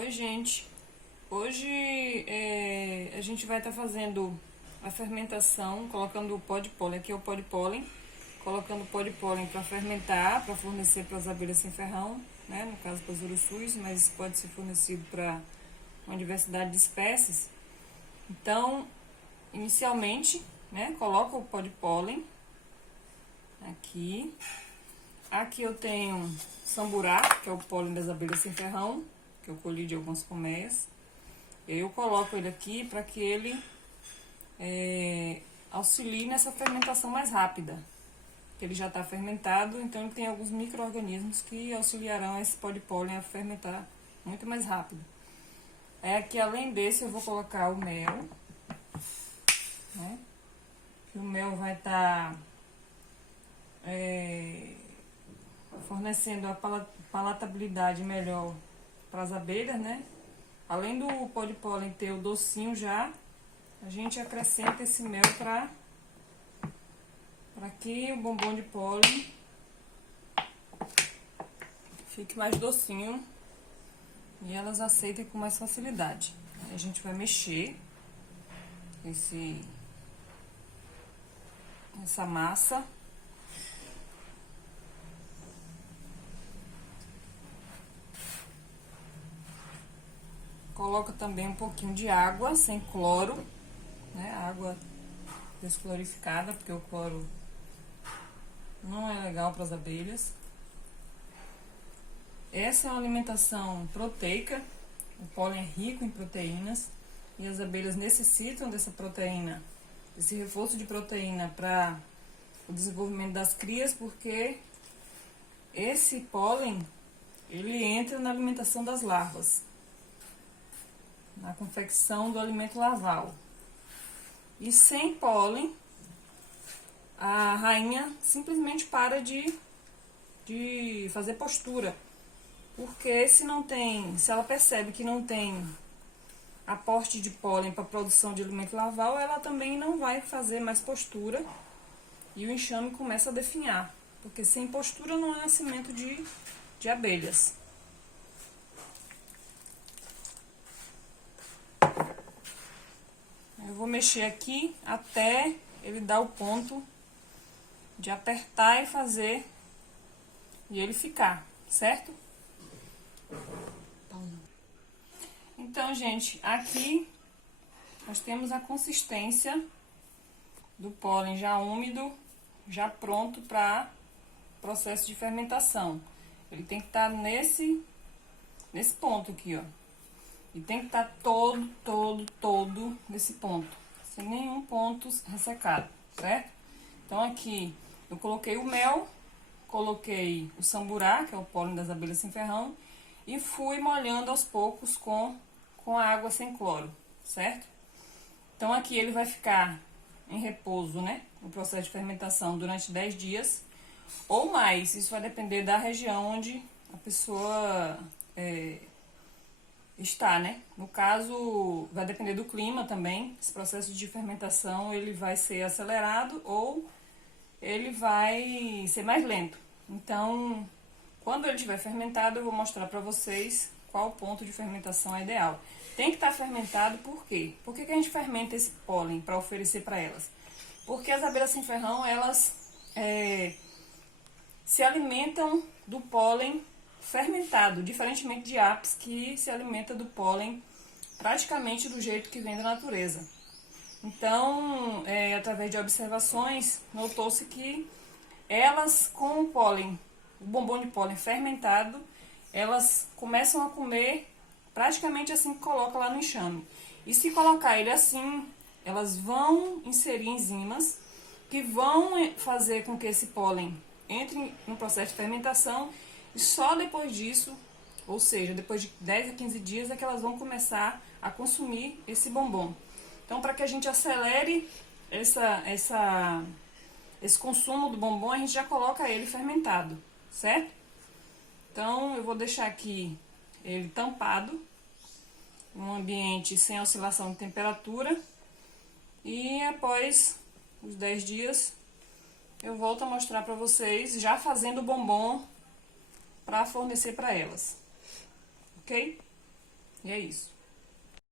Oi, gente. Hoje a gente vai estar fazendo a fermentação, colocando o pó de pólen. Aqui é o pó de pólen, colocando o pó de pólen para fermentar, para fornecer para as abelhas sem ferrão, né? No caso para os urussus, mas pode ser fornecido para uma diversidade de espécies. Então, inicialmente, né? Coloca o pó de pólen aqui. Aqui eu tenho samburá, que é o pólen das abelhas sem ferrão, que eu colhi de algumas colmeias. Eu coloco ele aqui para que ele auxilie nessa fermentação mais rápida. Ele já está fermentado, então ele tem alguns micro-organismos que auxiliarão esse pó de pólen a fermentar muito mais rápido. Aqui, além desse, eu vou colocar o mel, né? O mel vai estar fornecendo a palatabilidade melhor para as abelhas, né? Além do pó de pólen ter o docinho já, a gente acrescenta esse mel para que o bombom de pólen fique mais docinho e elas aceitem com mais facilidade. Aí a gente vai mexer essa massa. Coloca também um pouquinho de água sem cloro, né? Água desclorificada, porque o cloro não é legal para as abelhas. Essa é uma alimentação proteica, o pólen é rico em proteínas e as abelhas necessitam dessa proteína, desse reforço de proteína para o desenvolvimento das crias, porque esse pólen ele entra na alimentação das larvas, na confecção do alimento larval. E sem pólen, a rainha simplesmente para de fazer postura. Porque se ela percebe que não tem aporte de pólen para a produção de alimento larval, ela também não vai fazer mais postura e o enxame começa a definhar. Porque sem postura não é nascimento de abelhas. Eu vou mexer aqui até ele dar o ponto de apertar e fazer e ele ficar, certo? Então, gente, aqui nós temos a consistência do pólen já úmido, já pronto para processo de fermentação. Ele tem que estar nesse ponto aqui, ó. E tem que estar todo nesse ponto, sem nenhum ponto ressecado, certo? Então aqui eu coloquei o mel, coloquei o samburá, que é o pólen das abelhas sem ferrão, e fui molhando aos poucos com a água sem cloro, certo? Então aqui ele vai ficar em repouso, né? No processo de fermentação durante 10 dias ou mais. Isso vai depender da região onde a pessoa está, né? No caso, vai depender do clima também. Esse processo de fermentação, ele vai ser acelerado ou ele vai ser mais lento. Então, quando ele estiver fermentado, eu vou mostrar para vocês qual o ponto de fermentação é ideal. Tem que estar fermentado, por quê? Por que a gente fermenta esse pólen para oferecer para elas? Porque as abelhas sem ferrão, elas se alimentam do pólen fermentado, diferentemente de apis que se alimenta do pólen praticamente do jeito que vem da natureza. Então, através de observações, notou-se que elas com o pólen, o bombom de pólen fermentado, elas começam a comer praticamente assim que coloca lá no enxame. E se colocar ele assim, elas vão inserir enzimas que vão fazer com que esse pólen entre no processo de fermentação e só depois disso, ou seja, depois de 10 a 15 dias, é que elas vão começar a consumir esse bombom. Então, para que a gente acelere esse consumo do bombom, a gente já coloca ele fermentado, certo? Então, eu vou deixar aqui ele tampado, em um ambiente sem oscilação de temperatura. E após os 10 dias, eu volto a mostrar para vocês, já fazendo o bombom para fornecer para elas, ok? E é isso.